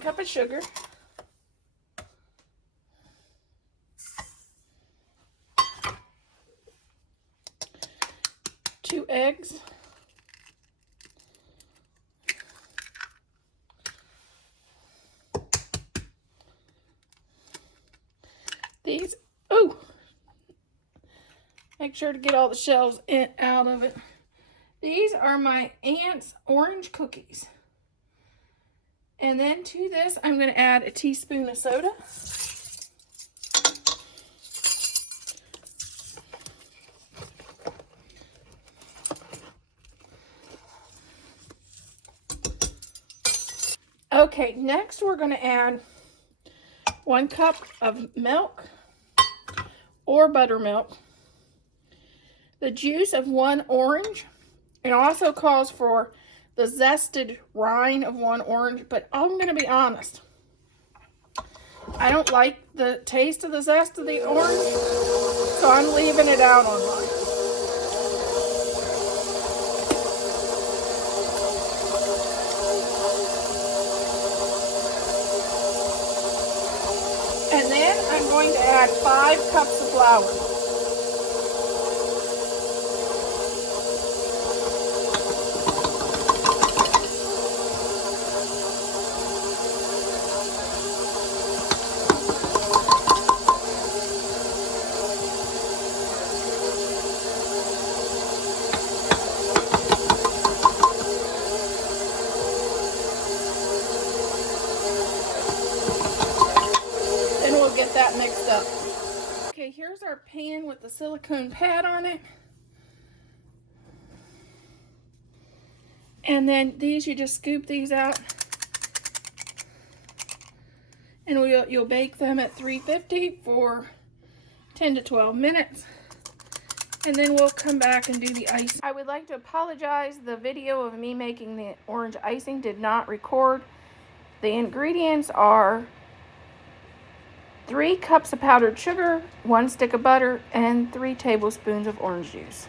cup of sugar. 2 eggs. These, oh, make sure to get all the shells out of it. These are my aunt's orange cookies. And then to this, I'm going to add a teaspoon of soda. Okay, next we're going to add 1 cup of milk or buttermilk, the juice of 1 orange. It also calls for the zested rind of 1 orange, but I'm going to be honest, I don't like the taste of the zest of the orange, so I'm leaving it out on mine. And then I'm going to add 5 cups of flour. Get that mixed up. Okay, here's our pan with the silicone pad on it. And then these, you just scoop these out. And you'll bake them at 350 for 10 to 12 minutes. And then we'll come back and do the icing. I would like to apologize. The video of me making the orange icing did not record. The ingredients are 3 cups of powdered sugar, 1 stick of butter, and 3 tablespoons of orange juice.